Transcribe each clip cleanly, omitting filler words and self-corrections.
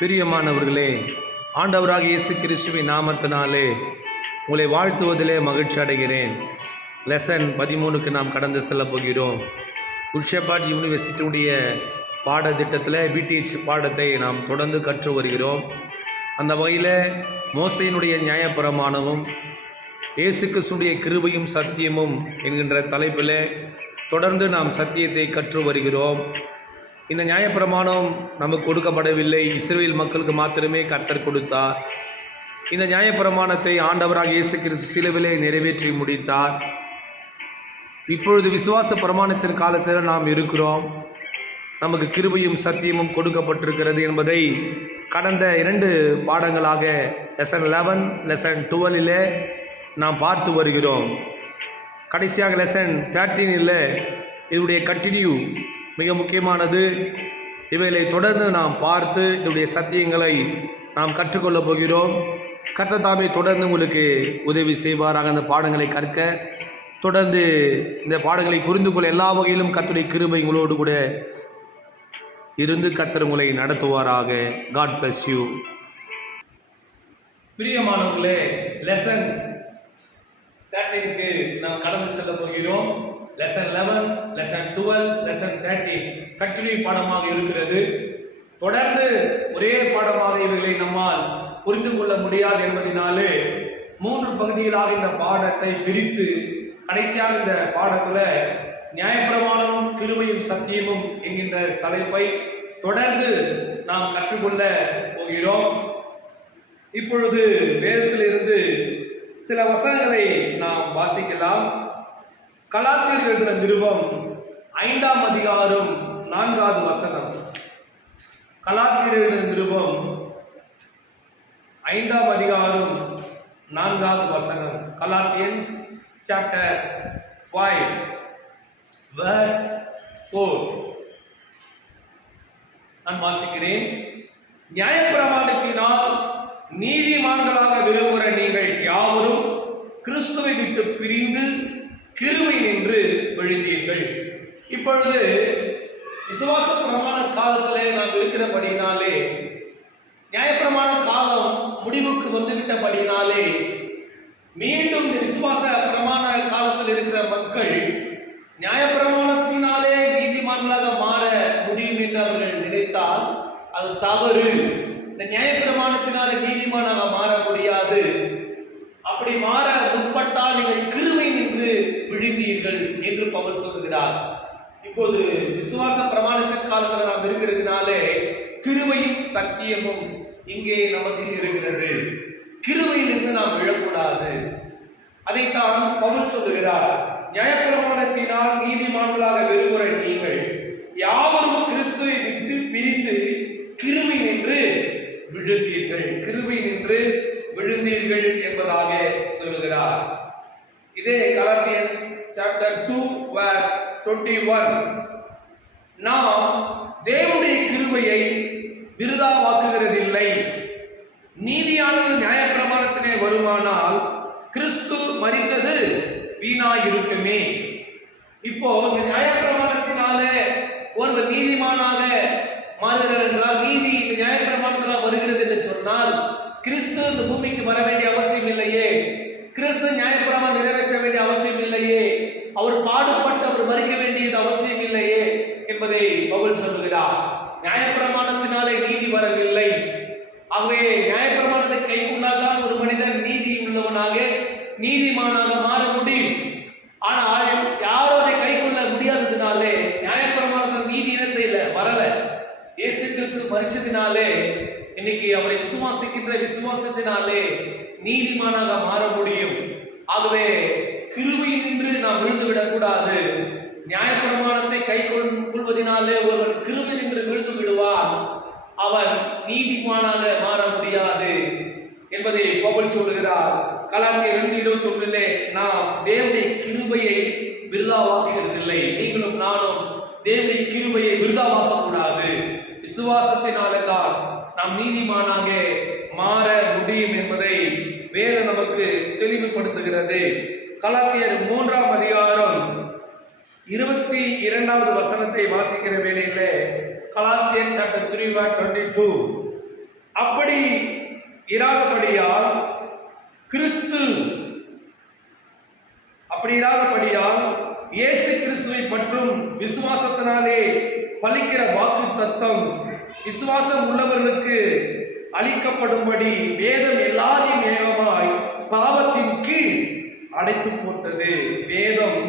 பிரியமானவர்களே, ஆண்டவராக இயேசு கிறிஸ்துவின் நாமத்தினாலே உங்களை வாழ்த்துவதிலே மகிழ்ச்சி அடைகிறேன். லெசன் 13க்கு நாம் கடந்து செல்ல போகிறோம். குட் ஷெப்பர்ட் யூனிவர்சிட்டியுடைய பாடத்திட்டத்தில் பிடிஎச் பாடத்தை நாம் தொடர்ந்து கற்று வருகிறோம். அந்த வகையில் மோசையினுடைய நியாயப்பிரமாணமும் இயேசு கிறிஸ்துவினுடைய கிருபையும் சத்தியமும் என்கின்ற தலைப்பில் தொடர்ந்து நாம் சத்தியத்தை கற்று வருகிறோம். இந்த நியாயப்பிரமாணம் நமக்கு கொடுக்கப்படவில்லை, இஸ்ரவேல் மக்களுக்கு மாத்திரமே கர்த்தர் கொடுத்தார். இந்த நியாயப்பிரமாணத்தை ஆண்டவராக இயேசு கிறிஸ்து சிலுவிலே நிறைவேற்றி முடித்தார். இப்பொழுது விசுவாச பிரமாணத்தின் காலத்தில் நாம் இருக்கிறோம். நமக்கு கிருபையும் சத்தியமும் கொடுக்கப்பட்டிருக்கிறது என்பதை கடந்த 2 பாடங்களாக லெசன் 11 லெசன் 12 நாம் பார்த்து வருகிறோம். கடைசியாக லெசன் 13 இதனுடைய கண்டினியூ மிக முக்கியமானது. இவைகளை தொடர்ந்து நாம் பார்த்து இதனுடைய சத்தியங்களை நாம் கற்றுக்கொள்ளப் போகிறோம். கர்த்தர் தாமே தொடர்ந்து உங்களுக்கு உதவி செய்வாராக. அந்த பாடங்களை கற்க தொடர்ந்து இந்த பாடங்களை புரிந்து கொள்ள எல்லா வகையிலும் கர்த்தருடைய கிருபை உங்களோடு கூட இருந்து கர்த்தர் உங்களை நடத்துவாராக. God bless you. பிரியமானவர்களே, லெசன் 13க்கு நாம் கடந்து செல்ல போகிறோம். லெசன் 11 லெசன் 12 லெசன் 13 கண்டினியூ பாடமாக இருக்கிறது. தொடர்ந்து ஒரே பாடமாக இவைகளை நம்மால் புரிந்து கொள்ள முடியாது என்பதனாலே 3 பகுதிகளாக இந்த பாடத்தை பிரித்து கடைசியாக இந்த பாடத்தில் நியாயப்பிரமாணமும் கிருபையும் சத்தியமும் என்கின்ற தலைப்பை தொடர்ந்து நாம் கற்றுக்கொள்ள போகிறோம். இப்பொழுது வேதத்திலிருந்து சில வசனங்களை நாம் வாசிக்கலாம். கலாத்தியர் எழுதின நிருபம் 5ஆம் அதிகாரம் 4வது வசனம். கலாத்தியர் எழுதின நிருபம் 5ஆம் அதிகாரம் 4வது வசனம். கலாத்தியன்ஸ் சாப்டர் 5 verse 4 நான் வாசிக்கிறேன். நியாயப்பிரமாணத்தினால் நீதிமான்களாக விரும்புகிற நீங்கள் யாவரும் கிறிஸ்துவை விட்டு பிரிந்து கிருபை நின்று விழுந்தீர்கள். இப்பொழுது விசுவாச பிரமாண காலத்திலே நாம் இருக்கிறபடினாலே, நியாயப்பிரமாண காலம் முடிவுக்கு வந்துவிட்டபடினாலே, மீண்டும் இந்த விசுவாச பிரமாண காலத்தில் இருக்கிற மக்கள் நியாயப்பிரமாணத்தினாலே நீதிமான்களாக மாற முடியும் என்று அவர்கள் நினைத்தால் அது தவறு. இந்த நியாயப்பிரமாணத்தினாலே நீதிமானாக மாற முடியாது. அப்படி மாற முற்பட்டால் நீங்கள் கிருபை நின்று விழுந்தீர்கள் என்று பவுல் சொல்கிறார். இப்போது விசுவாச பிரமாணத்தின் காலத்தில் நாம் இருக்கிறதுனாலே கிருபையும் சத்தியமும் இங்கே நமக்கு இருக்கிறது. கிருபையிலிருந்து நாம் விழக்கூடாது. அதைத்தான் பவுல் சொல்லுகிறார். நியாயப்பிரமாணத்தினால் நீதிமான்களாக விரும்புகிற நீங்கள் யாவரும் கிறிஸ்துவை விட்டு பிரிந்து கிருபை நின்று விழுந்தீர்கள், கிருபை நின்று விழுந்தீர்கள் என்பதாக சொல்கிறார். இதே கலாத்தியன்ஸ் சாப்டர் 2 verse 21 நாம் தேவனுடைய கிருபையை விருதாவாக்குகிறதில்லை. நீதியானது நியாயப்பிரமாணத்திலே வருமானால் கிறிஸ்து மரித்தது வீணாயிருக்குமே. இப்போ இந்த நியாயப்பிரமாணத்தினாலே ஒருவர் நீதிமானாக மாறுகிறார் என்றால், நீதி இந்த நியாயப்பிரமாணத்தினால் வருகிறது என்று சொன்னால் கிறிஸ்து இந்த பூமிக்கு வர வேண்டிய அவசியம் இல்லையே, கிறிஸ்து நியாயப்பிரமாணம் நிறைவேற்ற வேண்டிய அவசியம் இல்லையே, அவர் பாடுபட்டு அவர் மறிக்க வேண்டியது அவசியம் இல்லையே என்பதை பவுல் சொல்லுகிறார். நியாயப்பிரமாணத்தினாலே நீதி வரவில்லை. ஆகவே நியாயப்பிரமாணத்தை கை கொண்டால்தான் ஒரு மனிதன் நீதி உள்ளவனாக நீதிமானாக மாற முடியும். ஆனால் யாரோ அதை கை கொள்ள முடியாததுனாலே நியாயப்பிரமாணத்தில் நீதி என்ன செய்யல, வரல. இயேசு கிறிஸ்து மரிச்சதினாலே இன்னைக்கு அவரை விசுவாசிக்கின்ற விசுவாசத்தினாலே நீதிமானாக மாற முடியும். ஆகவே கிருபை நின்று நாம் விழுந்து விடக்கூடாது. நியாயப்பிரமாணத்தை கை கொள்வதனாலே ஒருவன் கிருபை நின்று விழுந்து விடுவான், அவன் நீதிமானாக மாற முடியாது என்பதை பவுல் சொல்கிறார். கலாத்தியர் 2:21 நாம் தேவனுடைய கிருபையை விருதாவாக்குகிறதில்லை. நீங்களும் நானும் தேவனுடைய கிருபையை விருதாவாக்க கூடாது. விசுவாசத்தினாலே தான் நாம் நீதிமானாக மாற முடியும் என்பதை வேதம் நமக்கு தெளிவுபடுத்துகிறது. கலாத்தியர் 3ஆம் அதிகாரம் 22வது வசனத்தை வாசிக்கிற வேளையிலே கலாத்தியர் சாப்டர் 3 verse 22 அப்படி இராதபடியால் கிறிஸ்து அப்படி இராதபடியால் இயேசு கிறிஸ்துவை பற்றும் விசுவாசத்தினாலே பலிக்கிற வாக்கு தத்தம் விசுவாசம் உள்ளவர்களுக்கு அளிக்கப்படும்படி வேதம் எல்லாரையும் ஏகமாய் பாவத்தின் கீழ் அடைத்து போட்டது. வேதம்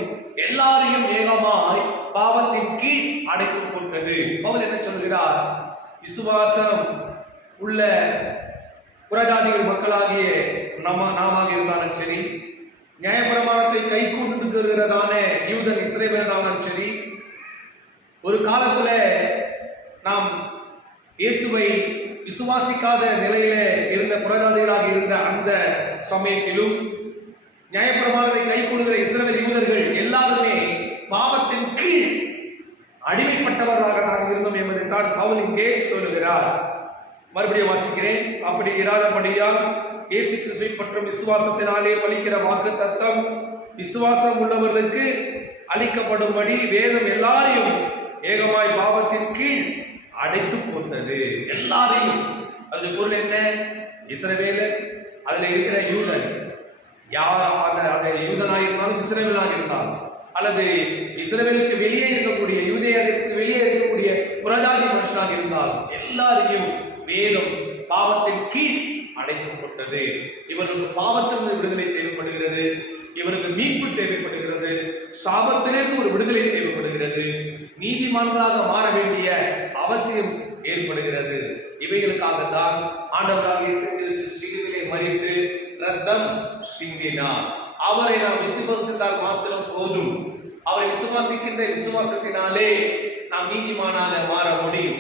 எல்லாரையும் ஏகமாய் பாவத்தின் கீழ் அடைத்து போட்டது. பவுல் என்ன சொல்கிறார்? விசுவாசம் உள்ள புறஜாதிகள் மக்களாகிய நாம இருந்தாலும் சரி, நியாயப்பிரமாணத்தை கை கொண்டுகிறதான யூதன் இஸ்ரவேலனாலும் சரி, ஒரு காலத்துல நாம் இயேசுவை விசுவாசிக்காத நிலையில இருந்த புறஜாதிகளாக இருந்த அந்த சமயத்திலும் நியாயப்பிரமாணத்தை கை கொள்கிற இஸ்ரவேல் யூதர்கள் எல்லாருமே பாவத்தின் கீழ் அடிமைப்பட்டவர்களாக தான் இருந்தோம் என்பதைத்தான் பவுல் இங்கே சொல்லுகிறார். மறுபடியும் வாசிக்கிறேன். அப்படி இராதபடியால் இயேசு கிறிஸ்துவை பற்றும் விசுவாசத்தினாலே பலிக்கிற வாக்கு தத்தம் விசுவாசம் உள்ளவர்களுக்கு அளிக்கப்படும்படி வேதம் எல்லாரையும் ஏகமாய் பாவத்தின் கீழ் அடைத்து போட்டது. எல்லாரையும். அதனுடைய பொருள் என்ன? இஸ்ரவேலர், அதுல இருக்கிற யூதன், யார் யூதனாக இருந்தாலும் இஸ்ரவேலாக இருந்தாலும், அல்லது இஸ்ரவேலுக்கு வெளியே இருக்கக்கூடிய யூதேய தேசத்துக்கு வெளியே இருக்கக்கூடிய புறஜாதி மனுஷனாக இருந்தாலும் எல்லாரையும் வேதம் பாவத்தின் கீழ் அடைக்கப்பட்டது. இவர்களுக்கு பாவத்திலிருந்து விடுதலை தேவைப்படுகிறது, இவருக்கு மீட்பு தேவைப்படுகிறது, சாபத்திலிருந்து ஒரு விடுதலை தேவைப்படுகிறது, நீதிமான்களாக மாற வேண்டிய அவசியம் ஏற்படுகிறது. இவைகளுக்காகத்தான் ஆண்டவராகிய சிலுவையிலே மரித்து ரத்தம் சிந்தினார். அவரை நாம் விசுவாசித்தால் மாத்திரம் போதும். அவரை விசுவாசிக்கின்ற விசுவாசத்தினாலே நாம் நீதிமானாக மாற முடியும்.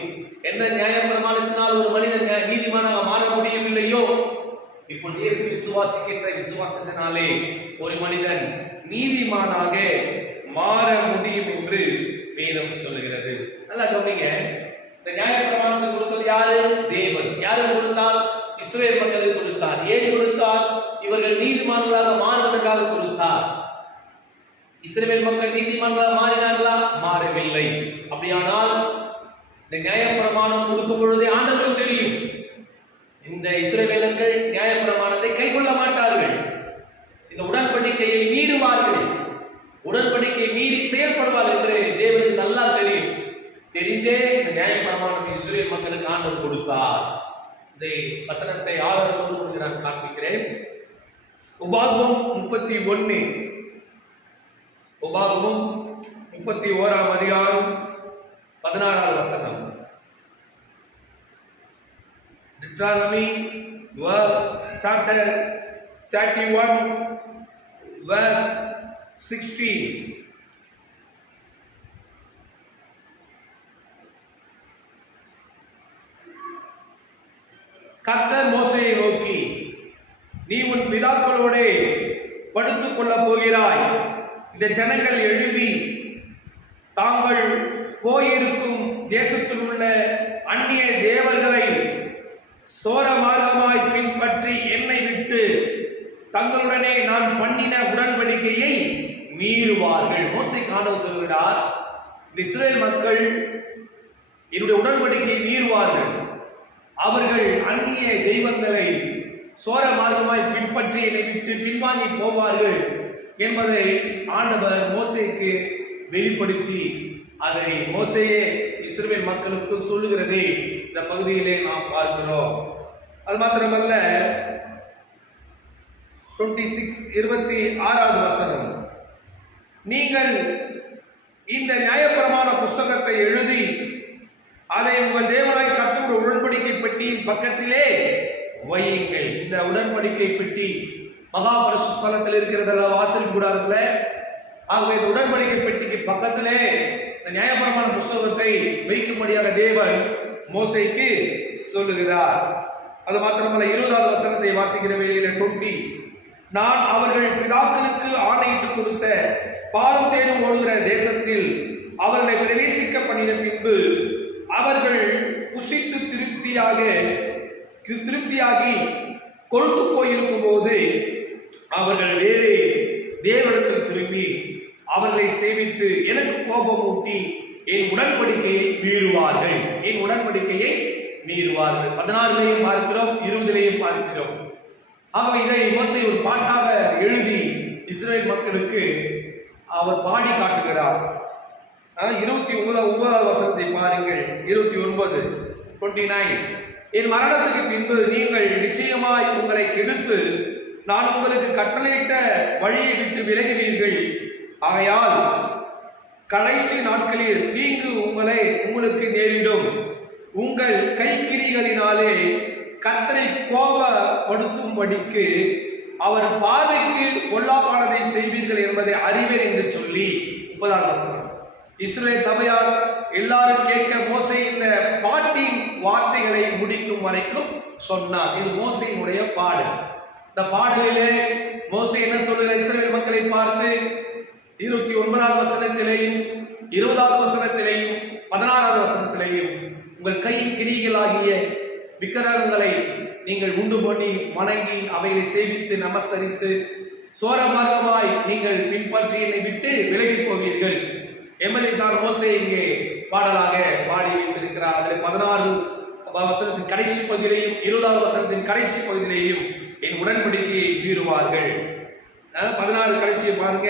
எந்த நியாயப்பிரமாணத்தினால் ஒரு மனிதன் நீதிமானாக மாற முடியவில்லையோ, இப்போ இயேசு விசுவாசிக்கின்ற விசுவாசத்தினாலே ஒரு மனிதன் நீதிமானாக மாற முடியும் என்று வேதம் சொல்லுகிறது. நல்லா கவனிங்க. இந்த நியாயப்பிரமாணத்தை கொடுத்தது யாரு? தேவன். யாரு கொடுத்தார்? இஸ்ரவேல் மக்களுக்கு கொடுத்தார். ஏன் கொடுத்தார்? இவர்கள் நீதிமான்களாக மாறுவதற்காக கொடுத்தார். இஸ்ரவேல் மக்கள் நீதிமான்களாக மாறினார்களா? மாறவில்லை. அப்படியானால் இந்த நியாயப்பிரமாணம் கொடுக்கும் பொழுதே ஆண்டவருக்கு தெரியும், இந்த இஸ்ரவேலர்கள் நியாயப்பிரமாணத்தை கை கொள்ள மாட்டார்கள், இந்த உடன்படிக்கையை மீறுவார்கள், உடன்படிக்கையை மீறி செயல்படுவார் என்று தேவனுக்கு நல்லா தெரியும். தெரிந்தே இந்த நியாயப்பிரமாணத்தை இஸ்ரவேல் மக்களுக்கு ஆண்டவர் கொடுத்தார். இந்த வசனத்தை ஆதாரத்தோடு நான் காண்பிக்கிறேன். உபாகமம் 31, உபாகமம் 31ஆம் அதிகாரம் 16வது வசனம். Deuteronomy chapter 31 verse 16. கர்த்தர் மோசேயை நோக்கி, நீ உன் பிதாக்களோடு படுத்துக் கொள்ளப் போகிறாய். இந்த ஜனங்கள் எழும்பி தாங்கள் போயிருக்கும் தேசத்தில் உள்ள அந்நிய தேவர்களை சோர மார்க்கமாய் பின்பற்றி என்னை விட்டு தங்களுடனே நான் பண்ணின உடன்படிக்கையை மீறுவார்கள். மோசே ஆண்டவர் சொல்கிறார், இஸ்ரவேல் மக்கள் என்னுடைய உடன்படிக்கையை மீறுவார்கள், அவர்கள் அந்நிய தெய்வங்களை சோர மார்க்கமாய் பின்பற்றி என்னை விட்டு பின்வாங்கி போவார்கள் என்பதை ஆண்டவர் மோசேக்கு வெளிப்படுத்தி அதை மோசேயே இஸ்ரவேல் மக்களுக்கு சொல்லுகிறதை இந்த பகுதியிலே நாம் பார்க்கிறோம். அது மாத்திரமல்ல, 26வது வசனம், நீங்கள் இந்த நியாயப்பிரமாண புஸ்தகத்தை எழுதி அதை உங்கள் தேவனாய் கர்த்தருடைய உடன்படிக்கை பெட்டியின் பக்கத்திலே வையுங்கள். இந்த உடன்படிக்கை பெட்டி மகா பரிசுத்த ஸ்தலத்தில் இருக்கிறதுல வாசல் கூடாதுல, ஆகவே இந்த உடன்படிக்கை பெட்டிக்கு பக்கத்திலே இந்த நியாயப்பிரமாண புஸ்தகத்தை வைக்கும்படியாக தேவன் மோசேக்கு சொல்லுகிறார். அது மாத்திரமல்ல, 20வது வசனத்தை வாசிக்கிற வேளையில 20, நான் அவர்கள் பிதாக்களுக்கு ஆணையிட்டு கொடுத்த பாலும் தேனும் ஓடுகிற தேசத்தில் அவர்களை பிரவேசிக்க பண்ணின பின்பு அவர்கள் புசித்து திருப்தியாகி கொழுத்து போயிருக்கும் போது அவர்கள் வேறு தேவனிடத்தில் திரும்பி அவர்களை சேவித்து எனக்கு கோபம் ஊட்டி என் உடன்படிக்கையை மீறுவார்கள். என் உடன்படிக்கையை மீறுவார்கள். 16 பார்க்கிறோம், 20 பார்க்கிறோம். ஆகவே இதை மோசே ஒரு பாட்டாக எழுதி இஸ்ரேல் மக்களுக்கு அவர் பாடி காட்டுகிறார். 29வது வசனத்தை பாருங்கள். 29 என் மரணத்துக்கு பின்பு நீங்கள் நிச்சயமாய் உங்களை கெடுத்து நான் உங்களுக்கு கட்டளையிட்ட வழியை விட்டு விலகுவீர்கள். ஆகையால் கடைசி நாட்களில் தீங்கு உங்களுக்கு நேரிடும். உங்கள் கைக்கிரிகளினாலே கர்த்தரை கோபப்படுத்தும்படிக்கு அவர் பார்வைக்கு பொல்லாப்பானதை செய்வீர்கள் என்பதை அறிவேன் என்று சொல்லி 30வது வசனம். இஸ்ரவேல் சபையார் எல்லாரும் கேட்க மோசே இந்த பாட்டின் வார்த்தைகளை முடிக்கும் வரைக்கும் சொன்னார். இது மோசேயினுடைய பாடல். இந்த பாடலிலே மோசே என்ன சொல்லுகிறார்? இஸ்ரவேல் மக்களை பார்த்து 29வது வசனத்திலேயும் 20வது வசனத்திலேயும் 16வது வசனத்திலேயும் உங்கள் கையின் கிரிகளாகிய விக்கிரகங்களை நீங்கள் உண்டு பண்ணி வணங்கி அவைகளை சேவித்து நமஸ்கரித்து சோர மார்க்கமாய் நீங்கள் பின்பற்றி என்னை விட்டு விலகி போவீர்கள் என்பதை தான் மோசே இங்கே பாடலாக பாடி வைத்திருக்கிறார். அதில் 16 வசனத்தின் கடைசி பகுதியிலையும் 20வது வசனத்தின் கடைசி பகுதியிலையும் என் உடன்படிக்கையை மீறுவார்கள். 16 கடைசியை பாருங்க.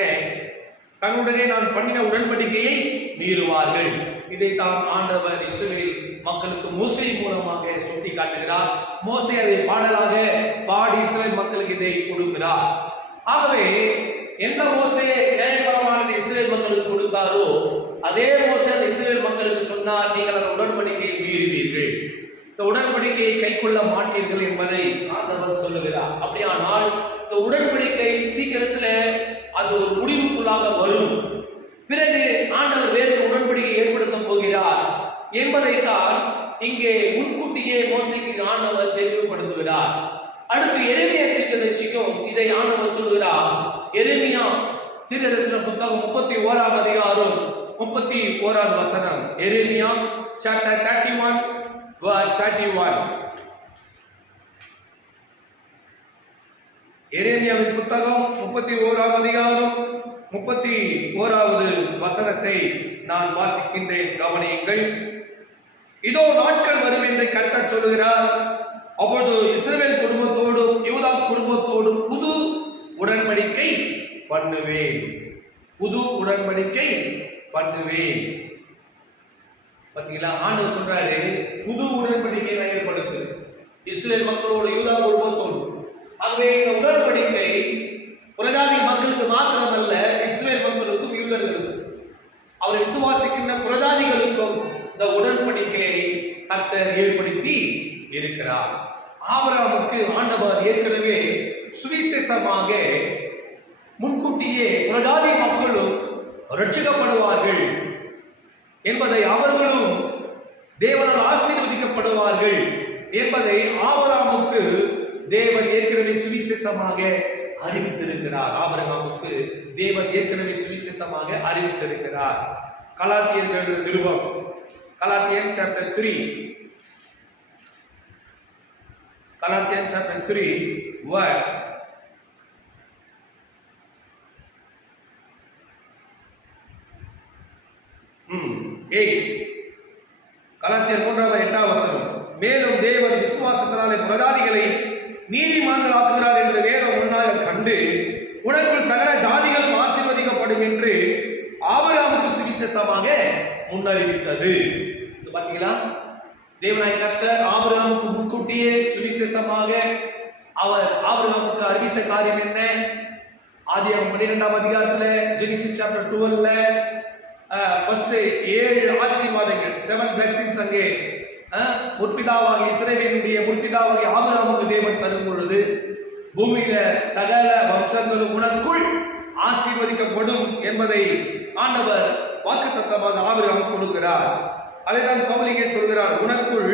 தங்களுடனே நான் பண்ணின உடன்படிக்கையை மீறுவார்கள். இதைத்தான் ஆண்டவர் இஸ்ரவேல் மக்களுக்கு மோசே மூலமாக சுட்டி காட்டுகிறார். மோசே அதை பாடலாக பாடி இஸ்ரவேல் மக்களுக்கு இதை கொடுக்கிறார். ஆகவே எந்த மோசே நியாயப்பிரமாணத்தை இஸ்ரவேல் மக்களுக்கு கொடுத்தாரோ அதே மோசே அந்த இஸ்ரவேல் மக்களுக்கு சொன்னார், நீங்கள் அந்த உடன்படிக்கையை மீறுவீர்கள், இந்த உடன்படிக்கையை கை கொள்ள மாட்டீர்கள் என்பதை ஆண்டவர் சொல்லுகிறார். அப்படியானால் இந்த உடன்படிக்கை சீக்கிரத்தில் அது ஒரு முடிவுக்குள்ளாக வரும். பிறகு ஆண்டவர் வேறு உடன்படிக்கை ஏற்படுத்த போகிறார் என்பதைத்தான் இங்கே முன்கூட்டியே மோசேக்கு ஆண்டவர் தெளிவுபடுத்துகிறார். அடுத்து எரேமியா தீர்க்கதரிசிக்கும் இதை ஆண்டவர் சொல்கிறார். எரேமியா தீர்க்கதரிசன புத்தகம் 31ஆம் அதிகாரம் 31வது வசனம். எரேமியா சாப்டர் 31 verse 31. எரேமியாவின் புத்தகம் 31ஆம் அதிகாரம் 31வது வசனத்தை நான் வாசிக்கின்றேன், கவனியுங்கள். இதோ நாட்கள் வரும் என்று கர்த்தர் சொல்கிறார், அப்பொழுது இஸ்ரவேல் குடும்பத்தோடும் யூதா குடும்பத்தோடும் புது உடன்படிக்கை பண்ணுவேன். புது உடன்படிக்கை பண்ணுவேன். பாத்தீங்களா, ஆண்டவர் சொல்றாரு புது உடன்படிக்கை நான் ஏற்படுத்து இஸ்ரவேல் மக்களோடு யூதா குடும்பத்தோடு. ஆகவே இந்த உடன்படிக்கை புறஜாதி மக்களுக்கு மாத்திரமல்ல, இஸ்ரவேல் மக்களுக்கும் யூதர்களுக்கும் அவரை விசுவாசிக்கின்ற புறஜாதிகளுக்கும் இந்த உடன்படிக்கையை கர்த்தர் ஏற்படுத்தி இருக்கிறார். ஆபிரகாமுக்கு ஆண்டவர் ஏற்கனவே சுவிசேஷமாக முன்கூட்டியே புறஜாதி மக்களும் ரட்சிக்கப்படுவார்கள் என்பதை, அவர்களும் தேவனால் ஆசீர்வதிக்கப்படுவார்கள் என்பதை ஆபிரகாமுக்கு தேவன் ஏற்கனவே சுவிசேஷமாக அறிவித்திருக்கிறார். ஆபிரகாமுக்கு தேவன் ஏற்கனவே சுவிசேஷமாக அறிவித்திருக்கிறார். கலாத்தியர் எழுதின நிருபம், கலாத்தியர் சாப்டர் 3, கலாத்தியர் சாப்டர் 3 verse 8. கலாத்தியர் 3:8 வசனம். மேலும் தேவன் விசுவாசத்தினாலே பிரஜாதிகளை நீதிமான்கள் ஆக்குகிறார் என்று வேதம் முன்னாக கண்டு உனக்குள் சகல ஜாதிகளும் ஆசீர்வதிக்கப்படும் என்று ஆபிரகாமுக்கு சுவிசேஷமாக முன்னறிவித்தது. பாத்தீங்களா, தேவனாய் கர்த்தர் ஆபிரகாமுக்கு முன்கூட்டியே சுவிசேஷமாக அவர் ஆபிரகாமுக்கு அறிவித்த காரியம் என்ன? ஆதியாகமம் 12ஆம் அதிகாரத்துல ஜெனிசிஸ் சாப்டர் 12ல ஃபர்ஸ்ட் 7 ஆசீர்வாதங்கள், 7 blessings அங்கே முற்பிதாவாகி இஸ்ரவேலுடைய முற்பிதாவாகி ஆபிரகாமுக்கு தேவன் தரும் பொழுது பூமியில சகல வம்சங்களும் உனக்குள் ஆசீர்வதிக்கப்படும் என்பதை ஆண்டவர் வாக்குத்தத்தமாக ஆபிரகாமுக்கு கொடுக்கிறார். அதைதான் பவுலிங்கே சொல்கிறார், உனக்குள்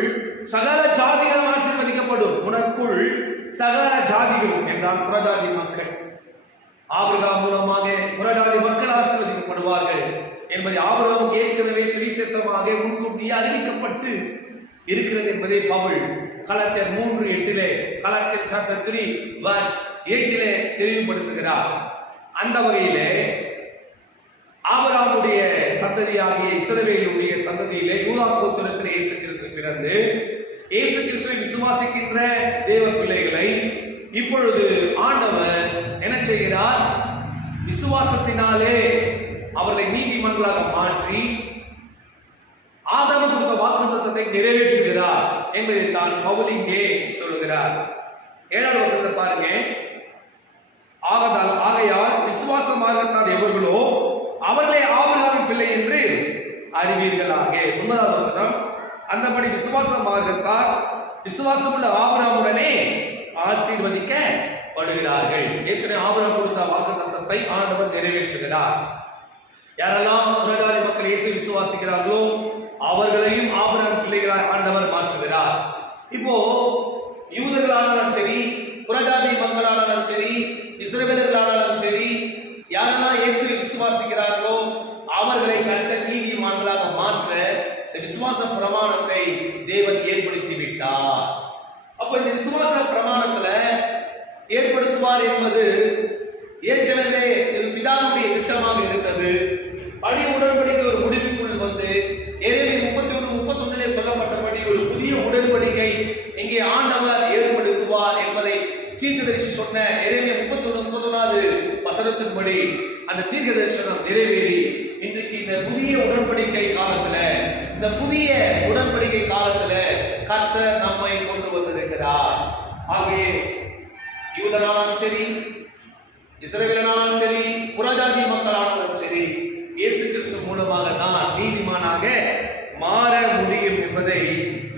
சகல ஜாதிகளும் ஆசீர்வதிக்கப்படும். உனக்குள் சகல ஜாதிகளும் என்றால் புறஜாதி மக்கள். ஆபிரகாம் மூலமாக புறஜாதி மக்கள் ஆசீர்வதிக்கப்படுவார்கள் என்பதை ஆபிரகாமுக்கு ஏற்கனவே சுவிசேஷமாக முன்கூட்டியே அறிவிக்கப்பட்டு இருக்கிறது என்பதை பவுல் கலாத்தியர் 3:8 கலாத்தியர் சாப்டர் 3 verse 8 தெளிவுபடுத்துகிறார். அந்த வகையிலே ஆபிரகாமுடைய சந்ததியாகிய இஸ்ரவேலுடைய சந்ததியிலே யூதா கோத்திரத்திலே இயேசு கிறிஸ்து பிறந்து இயேசு கிறிஸ்துவை விசுவாசிக்கின்ற தேவ பிள்ளைகளை இப்பொழுது ஆண்டவர் என்ன செய்கிறார்? விசுவாசத்தினாலே அவர்களை நீதிமன்றாக மாற்றி ஆதாரம் கொடுத்த வாக்குத்தத்தத்தை நிறைவேற்றுகிறார் என்பதை தான் பவுல் இங்கே சொல்லுகிறார். 7வது வசனத்தை பாருங்க. ஆகையால் விசுவாச மார்க்கத்தால் எவர்களோ அவர்களே ஆபிரகாமின் பிள்ளை என்று அறிவீர்களாக. 9வது வசனம், அந்தபடி விசுவாச மார்க்கத்தால் விசுவாசமுள்ள ஆபிரகாமுடனே ஆசீர்வதிக்கப்படுகிறார்கள். ஏற்கனவே ஆபிரகாம் கொடுத்த வாக்குத்தத்தத்தை ஆண்டவர் நிறைவேற்றுகிறார். யாரெல்லாம் புறஜாதி மக்கள் இயேசு விசுவாசிக்கிறார்களோ அவர்களையும் ஆபிரகாம் பிள்ளைகளாய் ஆண்டவர் மாற்றுகிறார். இப்போ யூதர்களானாலும் சரி, புறஜாதி மக்களானாலும் சரி, இஸ்ரவேலர்களானாலும் சரி, யாரெல்லாம் இயேசுவை விசுவாசிக்கிறார்களோ அவர்களை கர்த்தர் நீதிமான்களாக மாற்ற இந்த விசுவாச பிரமாணத்தை தேவன் ஏற்படுத்தி விட்டார். அப்போ இந்த விசுவாச பிரமாணத்துல ஏற்படுத்துவார் என்பது ஏற்கனவே இது பிதாவுடைய திட்டமாக இருந்தது. பழைய உடன்படிக்கை ஒரு முடிவுக்குள் வந்து எரேமியா 31:31 சொல்லப்பட்டபடி ஒரு புதிய உடன்படிக்கை இங்கே ஆண்டவர் ஏற்படுத்துவார் என்பதை தீர்க்கதரிசி சொன்ன எரேமியா 31:31 வசனத்தின்படி அந்த தீர்க்க தரிசனம் நிறைவேறி இன்றைக்கு இந்த புதிய உடன்படிக்கை காலத்துல, இந்த புதிய உடன்படிக்கை காலத்துல கர்த்தர் நம்மை கொண்டு வந்திருக்கிறார். ஆகவே யூதனானாலும் சரி, இஸ்ரவேலனானாலும் சரி, புறஜாதி மக்களானாலும் சரி, இயேசு கிறிஸ்து மூலமாக தான் நீதிமானாக மாற முடியும் என்பதை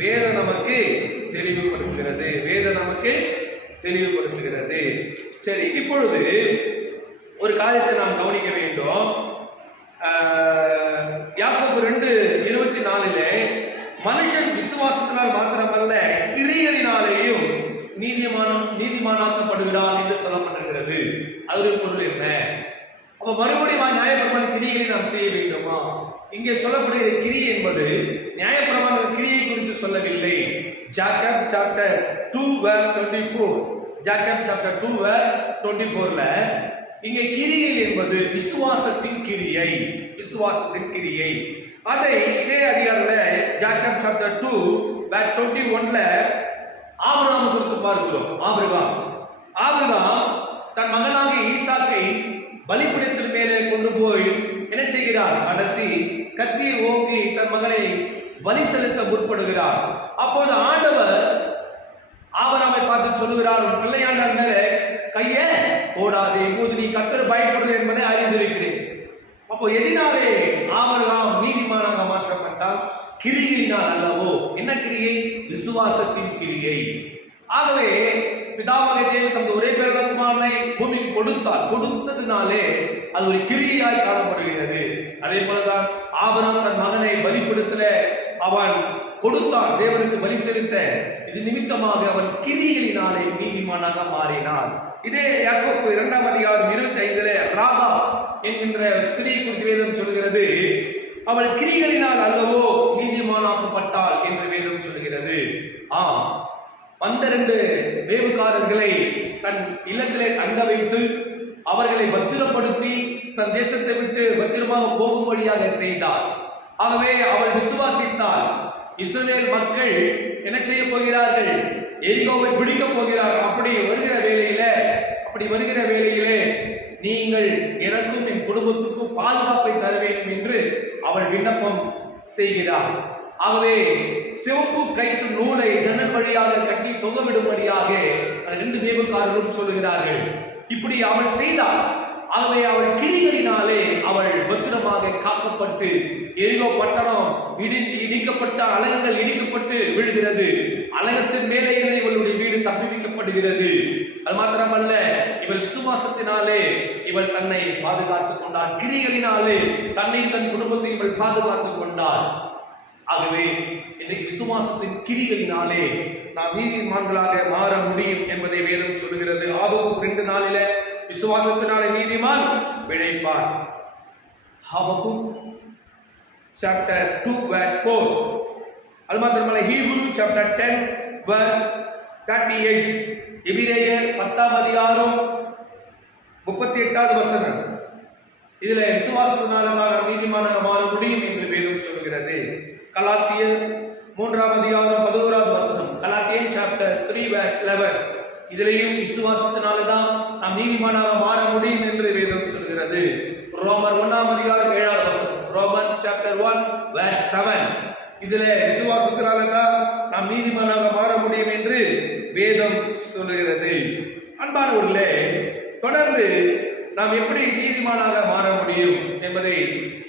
வேதம் நமக்கு தெளிவுபடுத்துகிறது. சரி, இப்பொழுது ஒரு காரியத்தை நாம் கவனிக்க வேண்டும். யாக்கோபு 2:24 மனுஷன் விசுவாசத்தினால் மாத்திரமல்ல கிரியைகளினாலேயும் நீதிமானாக்கப்படுகிறான் என்று சொல்லப்பட்டிருக்கிறது. அதோட பொருள் என்ன? அப்ப மறுபடியும் நியாயப்பிரமாண கிரியை நாம் செய்ய வேண்டுமா? இங்கே சொல்லப்படுகிற கிரியை என்பது நியாயப்பிரமாண கிரியை குறித்து சொல்லவில்லை. ஜாக்கப் சாப்டர் 2:24 இங்கே கிரியை என்பது விசுவாசத்தின் கிரியை. அதை இதே அதிகாரத்தில் ஜாக்கப் சாப்டர் 2:21 ஆபிரகாம் குறித்து பார்க்கிறோம். ஆபிரகாம் தன் மகனாக ஈசாக்கை பலிபீடத்தின் மேலே கொண்டு போய் என்ன செய்கிறார்? கடத்தி கத்தியை ஓங்கி தன் மகனை பலி செலுத்த முற்படுகிறார். அப்பொழுது ஆண்டவர் ஆபிரகாமை பார்த்து சொல்லுகிறார், உன் பிள்ளையாண்டார் மேல கையை போடாதே, இப்போது நீ கர்த்தர் பயப்படுது என்பதை அறிந்திருக்கிறேன். அப்போ எதினாலே ஆபிரகாம் நீதிமானாக மாற்றப்பட்டான்? கிரியையினால் அல்லவோ. என்ன கிரியை? விசுவாசத்தின் கிரியை. ஆகவே பிதாவாகிய தேவன் தமது ஒரே பேரான குமாரனை பூமிக்கு கொடுத்ததினாலே அது ஒரு கிரியையாய் காணப்படுகிறது. அதே போலதான் ஆபிரகாம் தன் மகனை பலிபீடத்தில அவன் கொடுத்தான், தேவனுக்கு பலி செலுத்த. இது நிமித்தமாக அவன் கிரியைகளினாலே நீதிமானாக மாறினான். இதே யாக்கோபு 2:25 ராகா என்கின்ற ஸ்திரீயை குறித்து வேதம் சொல்கிறது, அவள் கிரியைகளினால் அல்லவோ நீதிமானாக்கப்பட்டாள் என்று வேதம் சொல்கிறது. வந்த 2 வேவுக்காரர்களை தன் இல்லத்திலே தங்க வைத்து அவர்களை பத்திரப்படுத்தி தன் தேசத்தை விட்டு பத்திரமாக போகும்படியாக செய்தார். ஆகவே அவள் விசுவாசித்தாள். இஸ்ரவேல் மக்கள் என்ன செய்ய போகிறார்கள்? எரிகோவை பிடிக்க போகிறார்கள். அப்படி வருகிற வேளையிலே நீங்கள் எனக்கும் என் குடும்பத்துக்கும் பாதுகாப்பை தர வேண்டும் என்று அவள் விண்ணப்பம் செய்கிறார். ஆகவே சிவப்பு கயிற்று நூலை ஜன்னல் வழியாக கட்டி தொங்கவிடும்படியாக 2 வேவுக்காரர்களும் சொல்லுகிறார்கள். இப்படி அவள் செய்தாள். ஆகவே அவள் கிரிகளினாலே அவள் பத்திரமாக காக்கப்பட்டு எரிகோ பட்டணம் இடிக்கப்பட்ட அலகங்கள் இடிக்கப்பட்டு விழுகிறது. அலகத்தின் மேலே இவளுடைய வீடு தப்பிவிக்கப்படுகிறது. அது மாத்திரமல்ல, இவள் விசுவாசத்தினாலே இவள் தன்னை பாதுகாத்துக் கொண்டாள். கிரிகளினாலே தன்னை தன் குடும்பத்தை இவள் பாதுகாத்துக் கொண்டாள். ஆகவே இன்றைக்கு விசுவாசத்தின் கிரிகளினாலே நாம் நீதிமான்களாக மாற முடியும் என்பதை வேதம் சொல்லுகிறது. ஆபகுக் 2:4 விசுவாசத்தினாலே நீதிமான் பிழைப்பான். ஆபகுக் சாப்டர் 2:4. அது மாத்திரமல்ல, ஹீப்ரு சாப்டர் 10:38, எபிரேயர் 10:38 இதுல விசுவாசத்தினால தான் நாம் நீதிமானாக மாற முடியும் என்று வேதம் சொல்கிறது. கலாத்தியர் 3ஆம் அதிகாரம் 11வது வசனம். கலாத்தியன் சாப்டர் 3:11. இதிலேயும் விசுவாசத்தினால்தான் நாம் நீதிமானாக மாற முடியும் என்று வேதம் சொல்கிறது. ரோமர் 1ஆம் அதிகாரம் 7வது வசனம். Roman chapter 1:7. இதிலே விசுவாசத்தினால்தான் நாம் நீதிமானாக மாற முடியும் என்று வேதம் சொல்லுகிறது. அன்பானவர்களே, தொடர்ந்து நாம் எப்படி நீதிமானாக மாற முடியும் என்பதை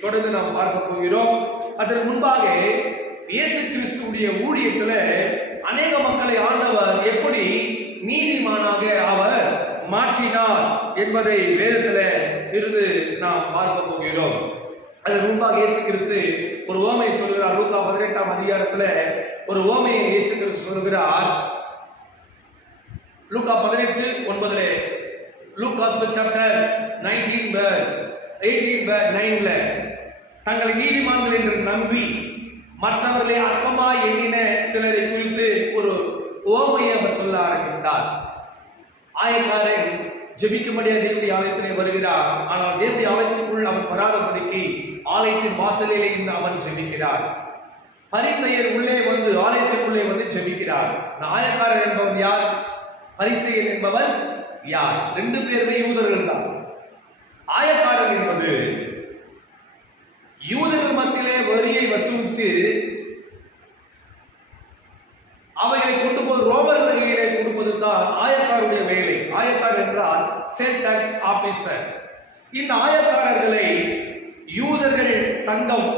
தொடர்ந்து நாம் பார்க்க போகிறோம். அதற்கு முன்பாக இயேசு கிறிஸ்துவுடைய ஊழியத்தில் அநேக மக்களை ஆண்டவர் எப்படி நீதிமானாக அவர் மாற்றினார் என்பதை வேதத்தில் இருந்து நாம் பார்க்க போகிறோம். அதற்கு முன்பாக இயேசு கிறிஸ்து ஒரு ஓமையை சொல்கிறார். லூக்கா 18ஆம் அதிகாரத்தில் ஒரு ஓமையை இயேசு கிறிஸ்து சொல்கிறார். லூக்கா 18:9. லூக் காஸ்பல் சாப்டர் 19:18-9 தங்களை நீதிமான்கள் என்று நம்பி மற்றவர்களை அற்பமாய் எண்ணின சிலரை குறித்து ஒரு ஓமையை அவர் சொல்ல ஆரம்பித்தார். ஆயக்காரன் ஜெபிக்கும்படியாக தேவனுடைய ஆலயத்திலே வருகிறார். ஆனால் தேவனுடைய ஆலயத்துக்குள் அவன் வராதபடிக்கு ஆலயத்தின் வாசலிலே இருந்து அவன் ஜெபிக்கிறார். பரிசேயர் உள்ளே வந்து ஆலயத்திற்குள்ளே வந்து ஜெபிக்கிறார். ஆயக்காரன் என்பவன் யார்? பரிசேயர் என்பவன் யார்? 2 பேருமே யூதர்கள் தான். ஆயக்காரர் என்பது யூதர்கள் மத்தியிலே வரியை வசூலித்து அவைகளை கொண்டு போய் ரோமர்களிலே கொடுப்பது தான் ஆயக்காரருடைய வேலை. ஆயக்காரர் என்றால் சேல் டாக்ஸ் ஆபீசர். இந்த ஆயக்காரர்களை யூதர்கள் சங்கம்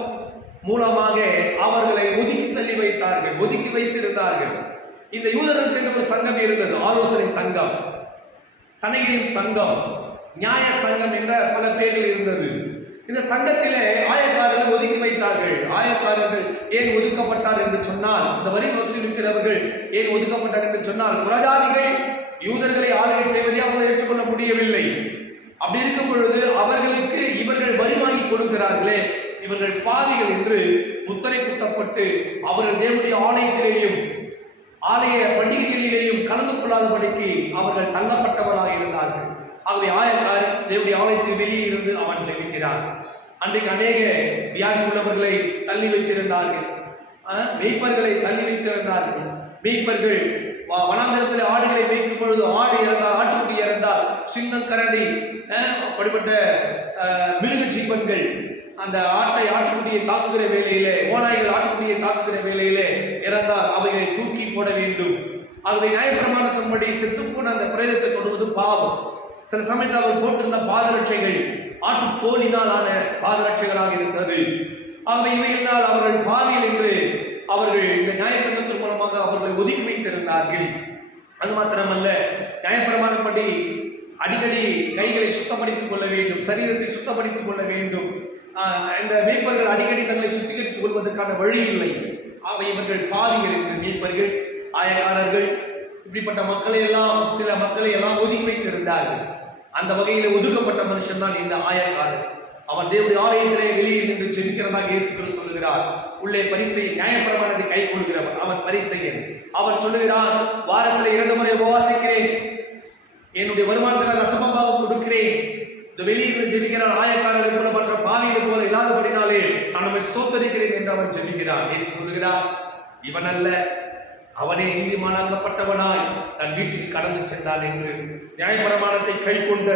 மூலமாக அவர்களை ஒதுக்கி தள்ளி வைத்தார்கள், ஒதுக்கி வைத்திருந்தார்கள். இந்த யூதர்களுக்கு என்று ஒரு சங்கம் இருந்தது, ஆலோசனை சங்கம், சனகிரிம் சங்கம், நியாய சங்கம் என்ற பல பேர்கள் இருந்தது. இந்த சங்கத்திலே ஆயக்காரர்கள் ஒதுக்கி வைத்தார்கள். ஆயக்காரர்கள் ஏன் ஒதுக்கப்பட்டார் என்று சொன்னால், இந்த வரி வசூலிக்கிறவர்கள் ஏன் ஒதுக்கப்பட்டார் என்று சொன்னால், புறஜாதிகள் யூதர்களை ஆளுகை செய்வதை அவர்கள் ஏற்றுக்கொள்ள முடியவில்லை. அப்படி இருக்கும் பொழுது அவர்களுக்கு இவர்கள் வரி வாங்கி கொடுக்கிறார்களே, இவர்கள் பாவிகள் என்று முத்திரை குத்தப்பட்டு அவர்கள் தேவனுடைய ஆலயத்திலேயும் ஆலய பண்டிகைகளிலேயும் கலந்து கொள்ளாதபடிக்கு அவர்கள் தள்ளப்பட்டவராக இருந்தார்கள். ஆகவே ஆயக்காரன் தேவனுடைய ஆலயத்தில் வெளியே இருந்து அவன் ஜெபிக்கிறான். அன்றைக்கு அநேக வியாதி உள்ளவர்களை தள்ளி வைத்திருந்தார்கள், மேய்ப்பர்களை தள்ளி வைத்திருந்தார்கள். மேய்ப்பர்கள் வனாந்தரத்தில் ஆடுகளை மேய்க்கும் பொழுது ஆடு இறந்தால், ஆட்டுக்குட்டி இறந்தால், சிங்கம், கரடி, அப்படிப்பட்ட மிருக ஜீவன்கள் அந்த ஆட்டுக்குட்டியை தாக்குகிற வேலையிலே, ஓநாய்கள் ஆட்டுக்குட்டியை தாக்குகிற வேலையிலே இறந்தால் அவைகளை தூக்கி போட வேண்டும். ஆகவே நியாயப்பிரமாணத்தின்படி செத்துப்போன அந்த பிரேதத்தை தொடுவது பாவம். சில சமயத்தில் அவர் போட்டிருந்த பாதரட்சைகள் ஆட்டு தோலினால் ஆன பாதரட்சைகளாக இருந்தது. ஆகவே இவையினால் அவர்கள் பாவியல் என்று அவர்கள் இந்த நியாய சங்கத்தின் மூலமாக அவர்களை ஒதுக்கி வைத்திருந்தார்கள். அது மாத்திரமல்ல, நியாயப்பிரமாணப்படி அடிக்கடி கைகளை சுத்தப்படுத்திக் கொள்ள வேண்டும், சரீரத்தை சுத்தப்படுத்திக் கொள்ள வேண்டும். இந்த மேய்ப்பர்கள் அடிக்கடி தங்களை சுத்திகரித்துக் கொள்வதற்கான வழி இல்லை. ஆகவே இவர்கள் பாவிகள் என்று மேய்ப்பர்கள், ஆயக்காரர்கள் இப்படிப்பட்ட மக்களை எல்லாம், சில மக்களை எல்லாம் ஒதுக்கி வைத்திருந்தார்கள். அந்த வகையில் ஒதுக்கப்பட்ட மனுஷன் தான் இந்த ஆயக்காரர். அவன் தேவனுடைய ஆலயத்திலே வெளியே நின்று ஜெபிக்கிறதாக இயேசு கிறிஸ்து சொல்லுகிறார். உள்ளே பரிசேயன், நியாயப்பிரமாணத்தை கை கொள்கிறவன் அவன் பரிசேயன். அவன் சொல்லுகிறான், வாரத்தில் 2 முறை உபவாசிக்கிறேன், என்னுடைய வருமானத்தில் தசமமாக கொடுக்கிறேன். இந்த வெளியில் ஜெபிக்கிறான். ஆயக்காரரை போல மற்ற பாவியை போல இல்லாதபடினாலே நான் நம்மை ஸ்தோத்தரிக்கிறேன் என்று அவன் ஜெபிக்கிறான். இயேசு சொல்லுகிறார், இவன் அல்ல, அவனே நீதிமானாக்கப்பட்டவனாய் தன் வீட்டுக்கு கடந்து சென்றான் என்று. நியாயப்பிரமாணத்தை கை கொண்ட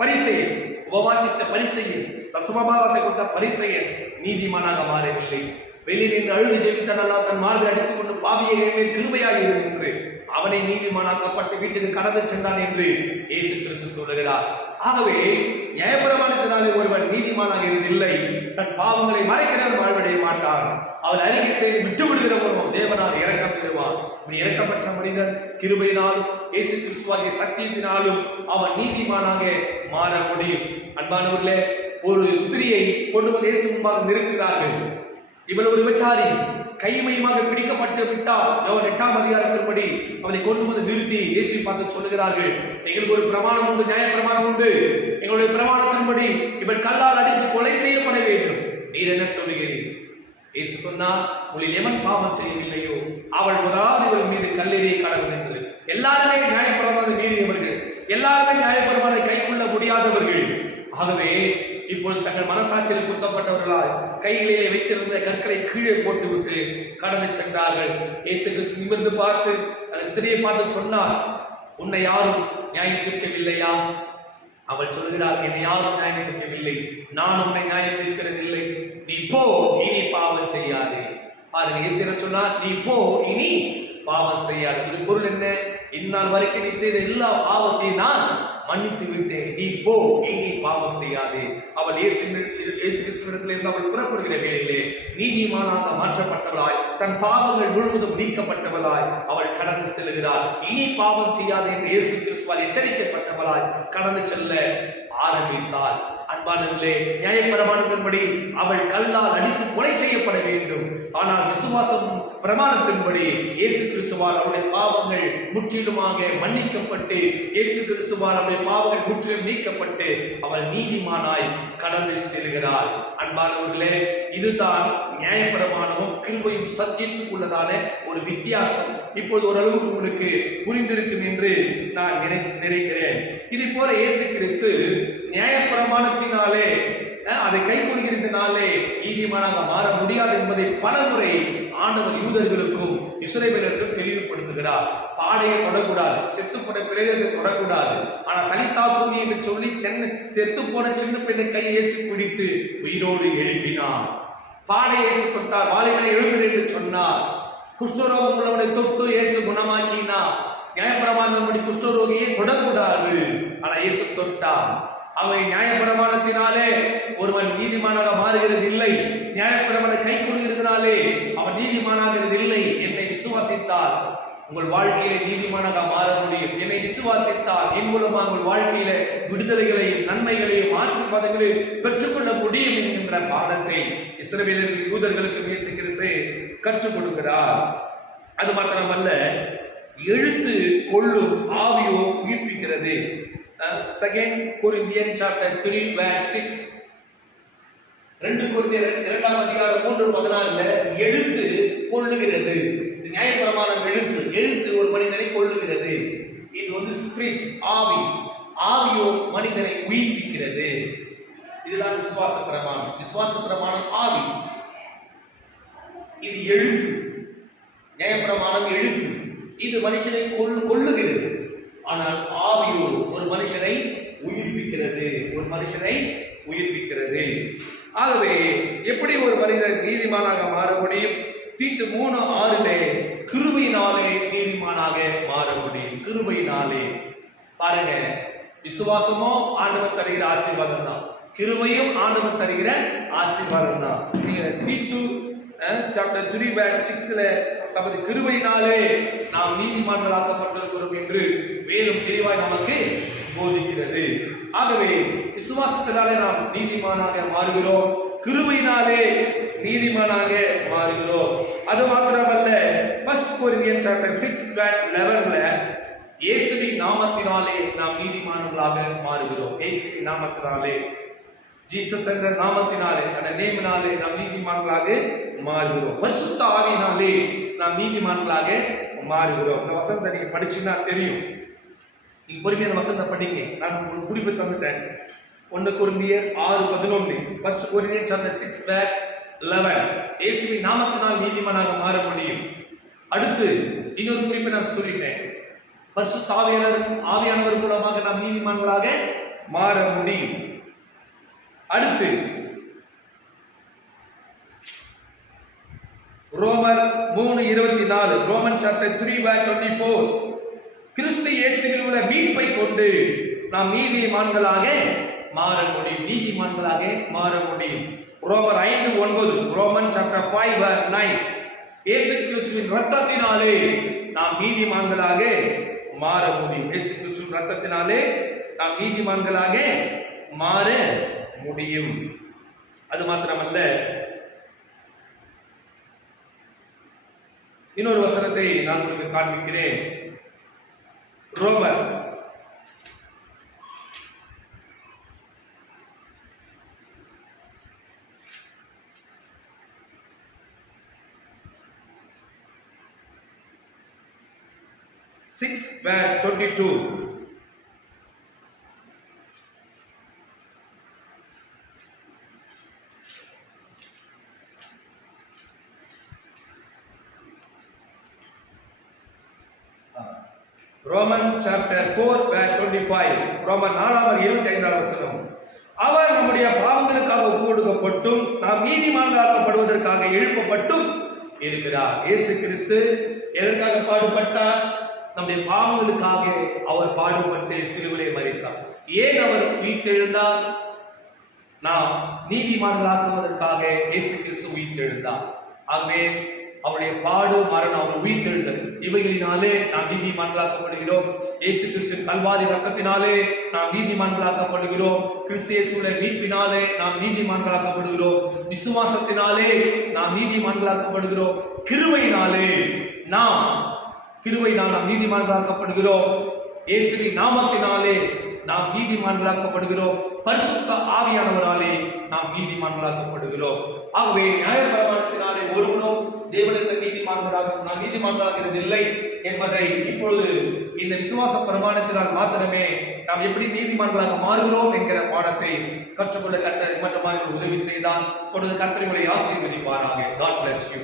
பரிசேயன், உபவாசித்த பரிசேயன், தசமபாகத்தை கொடுத்த பரிசேயன் நீதிமானாக மாறவில்லை. வெளியில் நின்று அழுது ஜெபித்தனல்லா தன் மார்பில் அடித்துக் கொண்டு பாவியை மேல் கிருபையாயிரு என்று அவனை நீதிமானாக்கப்பட்டு வீட்டுக்கு கடந்து சென்றான் என்று இயேசு கிறிஸ்து சொல்லுகிறார். ஆகவே நியாயப்பிரமாணத்தினாலே ஒருவன் நீதிமானாக இருந்தில்லை. தன் பாவங்களை மறைக்கிறவன் வாழ்வடைய மாட்டான். அவன் அறிக்கை செய்து விட்டு விடுகிறவனோ தேவனால் இரக்கம் பெறுவான். இப்படி இரக்கப்பட்ட மனிதன் கிருபையினாலும் இயேசு கிறிஸ்துவாகிய சத்தியத்தினாலும் அவன் நீதிமானாக மாற முடியும். அன்பானவர்களே, ஒரு ஸ்திரியை கொண்டு வந்து இயேசு முன்பாக நிறுத்துகிறார்கள். இவள் ஒரு விபச்சாரி, கைமயமாக பிடிக்கப்பட்டு விட்டால் யோவான் 8ஆம் அதிகாரத்தின்படி அவனை கொண்டு வந்து நிறுத்தி இயேசு பார்த்து சொல்லுகிறார்கள், எங்களுக்கு ஒரு பிரமாணம் உண்டு, நியாய பிரமாணம் உண்டு. எங்களுடைய பிரமாணத்தின்படி இவள் கல்லால் அடித்து கொலை செய்யப்பட வேண்டும். நீர் என்ன சொல்லுகிறீர்? இயேசு சொன்னார், உங்களில் எவன் பாவம் செய்யவில்லையோ அவள் முதலாவது இவள் மீது கல்லெறிய கடவுள் என்று. எல்லாருமே நியாயப்பிரமாணத்தை மீறியவர்கள், எல்லாருமே நியாயப்பிரமாணத்தை கை கொள்ள முடியாதவர்கள். ஆகவே இப்பொழுது தங்கள் மனசாட்சியில் குத்தப்பட்டவர்களாய் கைகளிலே வைத்திருந்த கற்களை கீழே போட்டுவிட்டு கடந்து சென்றார்கள். இயேசு கிறிஸ்து நிமிர்ந்து பார்த்து அந்த ஸ்திரியை பார்த்து சொன்னார், உன்னை யாரும் நியாயம் தீர்க்கவில்லையா? அவள் சொல்கிறாள், என்னை யாரும் நியாயம் தீர்க்கவில்லை, நான் உன்னை நியாயம் தீர்க்கிறதில்லை, நீ போ, இனி பாவம் செய்யாதே. பாருங்க, இயேசு சொன்னார், நீ போ, இனி பாவம் செய்யாதே. பொருள் என்ன? இந்நாள் வரைக்கும் நீ செய்த எல்லா பாவத்தையும் நான் மன்னித்து விட்டேன், நீ போ, இனி பாவம் செய்யாதே. அவள் இயேசு கிறிஸ்துவிடத்தில் இருந்து அவள் புறப்படுகிற வேளையிலே நீதிமானாக மாற்றப்பட்டவளாய், தன் பாவங்கள் முழுவதும் நீக்கப்பட்டவளாய் அவள் கடந்து செல்கிறாள். இனி பாவம் செய்யாதே என்று இயேசு கிறிஸ்துவால் எச்சரிக்கப்பட்டவளாய் கடந்து செல்ல ஆரம்பித்தாள். அன்பானவர்களே, நியாயப்பிரமாணத்தின்படி அவள் கல்லால் அடித்து கொலை செய்யப்பட வேண்டும். ஆனால் விசுவாசம் பிரமாணத்தின்படி இயேசு கிறிஸ்துவால் அவருடைய பாவங்கள் முற்றிலுமாக மன்னிக்கப்பட்டு, இயேசு கிறிஸ்துவால் அவருடைய பாவங்கள் முற்றிலும் நீக்கப்பட்டு அவள் நீதிமானாய் கடந்து செல்கிறாள். அன்பானவர்களே, இதுதான் நியாயப்பிரமாணமும் கிருபையும் சத்தியத்துக்கு உள்ளதான ஒரு வித்தியாசம். இப்போது ஓரளவுக்கு உங்களுக்கு புரிந்திருக்கும் என்று நான் நினைக்கிறேன். இதை போல இயேசு கிறிஸ்து நியாயப்பிரமாணத்தினாலே அதை கை கொள்கிறதுனாலே நீதிமானாக மாற முடியாது என்பதை பலமுறை ஆண்டவர் யூதர்களுக்கும் இஸ்ரவேலருக்கும் தெளிவுபடுத்துகிறார். பாடையை தொடக்கூடாது, செத்து போன பிரேதத்தை தொடக்கூடாது. ஆனால் தலித்தா பூமி என்று சொல்லி செத்து போன சின்ன பெண்ணை கை இயேசு பிடித்து உயிரோடு எழுப்பினார். பாடை இயேசு தொட்டார், வாலிபனை எழுப்பினர் என்று சொன்னார். குஷ்டரோகம் உள்ளவனை தொட்டு இயேசு குணமாக்கினார். நியாயப்பிரமாணப்படி குஷ்டரோகியை தொடக்கூடாது, ஆனா இயேசு தொட்டார். அவை நியாயப்பிரமாணத்தினாலே ஒருவன் நீதிமானாக மாறுகிறது இல்லை, நியாயப்பிரமாண கை கொடுக்கிறதுனாலே அவன் நீதிமானாகிறது இல்லை. என்னை விசுவாசித்தால் உங்கள் வாழ்க்கையில நீதிமானாக மாற முடியும். என்னை விசுவாசித்தால் என் மூலமாக உங்கள் வாழ்க்கையில விடுதலைகளையும் நன்மைகளையும் ஆசீர்வாதங்களையும் பெற்றுக்கொள்ள முடியும் என்கின்ற பாடத்தை இஸ்ரவேலர்கள் யூதர்களுக்கு இயேசு கிறிஸ்து கற்றுக் கொடுக்கிறார். அது மாத்திரமல்ல, எழுத்து கொள்ளும், ஆவியோ உயிர்ப்பிக்கிறது. 2 Corinthians chapter 3 verse 6, 2 Corinthians 2ஆம் அதிகாரம் 3:16 எழுத்து கொள்ளுகிறது. நியாயப்பிரமாணம் எழுத்து ஒரு மனிதனை கொள்ளுகிறது. இது ஸ்பிரிட், ஆவியோ மனிதனை உயிர்ப்பிக்கிறது. இதுதான் விசுவாச பிரமாணம். விசுவாச பிரமாணம் ஆவி, இது எழுத்து. நியாயப்பிரமாணம் எழுத்து, இது மனுஷனை கொள்ளுகிறது. ஆனால் ஆவியோ ஒரு மனுஷனை உயிர்ப்பிக்கிறது. ஆகவே எப்படி ஒரு மனிதன் நீதிமானாக மாற முடியும்? தீத்து 3:6 கிருபையினாலே நீதிமானாக மாற முடியும். கிருபையினாலே. பாருங்க, விசுவாசமோ ஆண்டவர் தருகிற ஆசீர்வாதம் தான், கிருபையும் ஆண்டவர் தருகிற ஆசீர்வாதம் தான். நீங்க தீத்து chapter 3 verse 6 தமது கிருபையினாலே நாம் நீதிமான்களாக்கப்பட்டிருக்கிறோம் என்று வேதம் தெளிவாய் நமக்கு போதிக்கிறது. ஆகவே விசுவாசத்தினாலே நாம் நீதிமானாக மாறுகிறோம், கிருபையினாலே நீதிமானாக மாறுகிறோம். அது மாத்திரமல்ல, 1 Corinthians chapter 6 verse 11 இயேசுவின் நாமத்தினாலே நாம் நீதிமான்களாக மாறுகிறோம். இயேசுவின் நாமத்தினாலே, ஜீசஸ் என்ற நாமத்தினாலே, அந்த நேமினாலே நாம் நீதிமான்களாக மாறுகிறோம். பரிசுத்த ஆவியினாலே நாம் நீதிமான்களாக மாறுகிறோம். இந்த வசனத்தை நீங்க படிச்சீங்கன்னா தெரியும். நீங்க பொறுமையான வசனத்தை படிங்க, நான் உங்களுக்கு குறிப்பு தந்துட்டேன். 1 Corinthians 6:11, 1 Corinthians chapter 6 verse 11 இயேசுவின் நாமத்தினால் நீதிமானாக மாற முடியும். அடுத்து இன்னொரு குறிப்பை நான் சொல்லிட்டேன், பரிசுத்த ஆவியானவர் மூலமாக நாம் நீதிமான்களாக மாற முடியும். அடுத்து ரோமர் 3:24, ரோமன் சாப்டர் 3 verse 24 கிறிஸ்து இயேசுவில் உள்ள மீட்பை கொண்டு நாம் நீதிமான்களாக மாற முடியும். ரோமர் 5:9, ரோமன் சாப்டர் 5 verse 9 இயேசு கிறிஸ்துவின் இரத்தத்தினாலே நாம் நீதிமான்களாக மாற முடியும். இயேசு கிறிஸ்துவின் இரத்தத்தினாலே நாம் நீதிமான்களாக மாற முடியும். அது மாத்திரமல்ல, இன்னொரு வசனத்தை நான் உங்களுக்கு காண்பிக்கிறேன். ரோமர் 6 verse 22 Roman chapter 4 verse 25. Roman 4:25 வசனம். அவர் நம்முடைய பாவங்களுக்காக ஒப்பு கொடுக்கப்பட்டும் நாம் நீதிமான்களாக்கப்படுவதற்காக எழுப்பப்பட்டும் இருக்கிறார். இயேசு கிறிஸ்து எதற்காக பாடுபட்டார்? நம்முடைய பாவங்களுக்காக அவர் பாடுபட்டு சிலுவையிலே மரித்தார். ஏன் அவர் உயிர்த்தெழுந்தார்? நாம் நீதிமான்களாக்குவதற்காக இயேசு கிறிஸ்து உயிர்த்தெழுந்தார். ஆகவே அவருடைய பாடு, மரணம், அவர் உயிர்த்தெழுதல் இவைகளினாலே நாம் நீதிமான்களாக்கப்படுகிறோம். இயேசு கிறிஸ்துவின் கல்வாரி ரத்தத்தினாலே நாம் நீதிமான்களாக்கப்படுகிறோம். கிறிஸ்து இயேசுவின் மீட்பினாலே நாம் நீதிமான்களாக்கப்படுகிறோம். விசுவாசத்தினாலே நாம் நீதிமான்களாக்கப்படுகிறோம். கிருபையினாலே நாம் நீதிமான்களாக்கப்படுகிறோம். இயேசுவின் நாமத்தினாலே நாம் நீதிமான்களாக்கப்படுகிறோம். பரிசுத்த ஆவியானவராலே நாம் நீதிமான்களாக்கப்படுகிறோம். ஆகவே நியாயப்பிரமாணத்தினாலே ஒருவனும் தேவனுக்கு நீதிமான்களாகிறது இல்லை என்பதை இப்பொழுது இந்த விசுவாச பிரமாணத்தினால் மாத்திரமே நாம் எப்படி நீதிமான்களாக மாறுகிறோம் என்கிற பாடத்தை கற்றுக்கொள்ள கர்த்தர் மட்டுமாய் உதவி செய்தான். தொடர்ந்து கர்த்தர் உங்களை ஆசீர்வதிப்பாராக. God bless you.